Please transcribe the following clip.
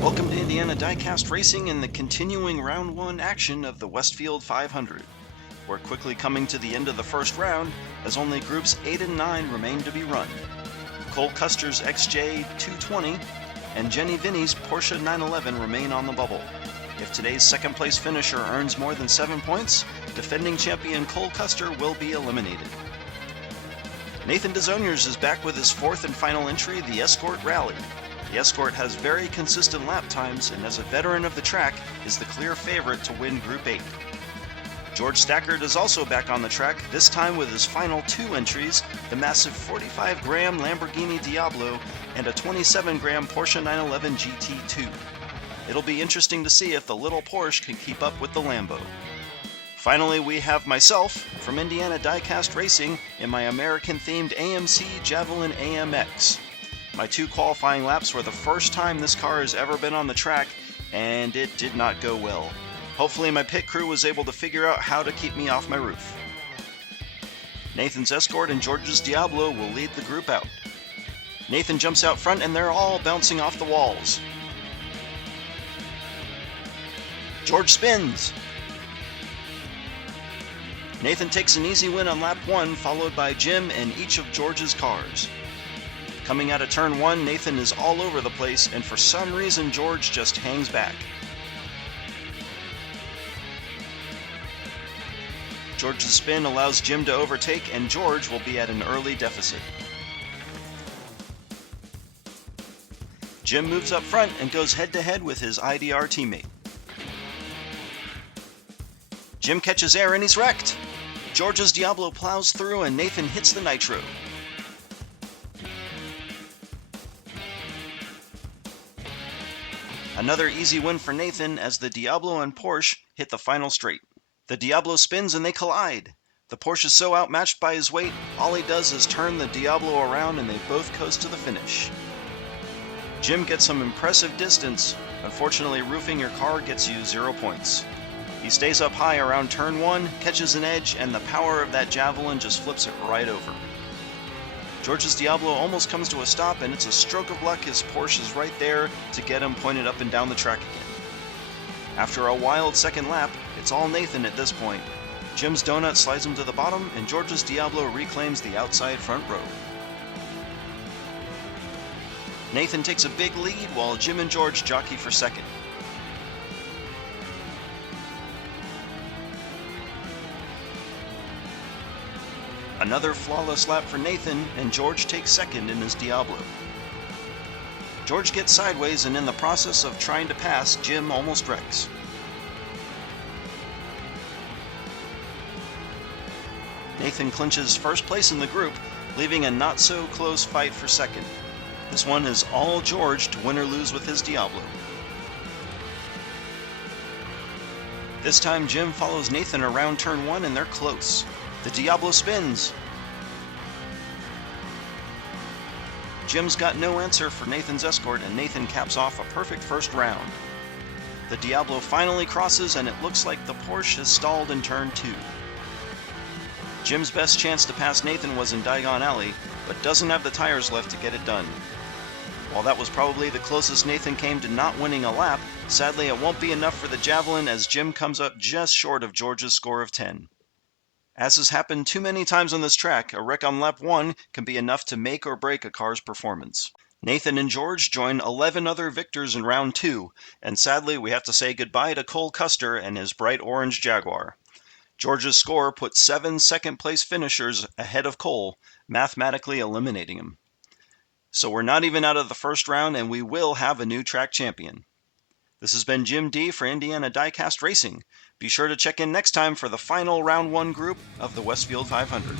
Welcome to Indiana Diecast Racing and the continuing Round 1 action of the Westfield 500. We're quickly coming to the end of the first round, as only groups 8 and 9 remain to be run. Cole Custer's XJ220 and Jenny Vinnie's Porsche 911 remain on the bubble. If today's second place finisher earns more than 7 points, defending champion Cole Custer will be eliminated. Nathan DeZoniers is back with his fourth and final entry, the Escort Rally. The Escort has very consistent lap times and as a veteran of the track is the clear favorite to win Group 8. George Stackard is also back on the track, this time with his final 2 entries, the massive 45-gram Lamborghini Diablo and a 27-gram Porsche 911 GT2. It'll be interesting to see if the little Porsche can keep up with the Lambo. Finally, we have myself from Indiana Diecast Racing in my American-themed AMC Javelin AMX. My 2 qualifying laps were the first time this car has ever been on the track, and it did not go well. Hopefully my pit crew was able to figure out how to keep me off my roof. Nathan's Escort and George's Diablo will lead the group out. Nathan jumps out front and they're all bouncing off the walls. George spins. Nathan takes an easy win on lap 1, followed by Jim and each of George's cars. Coming out of turn 1, Nathan is all over the place, and for some reason George just hangs back. George's spin allows Jim to overtake, and George will be at an early deficit. Jim moves up front and goes head-to-head with his IDR teammate. Jim catches air and he's wrecked. George's Diablo plows through and Nathan hits the nitro. Another easy win for Nathan as the Diablo and Porsche hit the final straight. The Diablo spins and they collide. The Porsche is so outmatched by his weight, all he does is turn the Diablo around and they both coast to the finish. Jim gets some impressive distance. Unfortunately, roofing your car gets you 0 points. He stays up high around turn 1, catches an edge, and the power of that Javelin just flips it right over. George's Diablo almost comes to a stop, and it's a stroke of luck his Porsche is right there to get him pointed up and down the track again. After a wild second lap, it's all Nathan at this point. Jim's donut slides him to the bottom, and George's Diablo reclaims the outside front row. Nathan takes a big lead while Jim and George jockey for second. Another flawless lap for Nathan, and George takes second in his Diablo. George gets sideways, and in the process of trying to pass, Jim almost wrecks. Nathan clinches first place in the group, leaving a not-so-close fight for second. This one is all George to win or lose with his Diablo. This time Jim follows Nathan around turn 1 and they're close. The Diablo spins. Jim's got no answer for Nathan's Escort and Nathan caps off a perfect first round. The Diablo finally crosses and it looks like the Porsche has stalled in turn 2. Jim's best chance to pass Nathan was in Diagon Alley, but doesn't have the tires left to get it done. While that was probably the closest Nathan came to not winning a lap, sadly it won't be enough for the Javelin as Jim comes up just short of George's score of 10. As has happened too many times on this track, a wreck on lap 1 can be enough to make or break a car's performance. Nathan and George join 11 other victors in round 2, and sadly we have to say goodbye to Cole Custer and his bright orange Jaguar. George's score put 7 second-place finishers ahead of Cole, mathematically eliminating him. So we're not even out of the first round, and we will have a new track champion. This has been Jim D for Indiana Diecast Racing. Be sure to check in next time for the final round 1 group of the Westfield 500.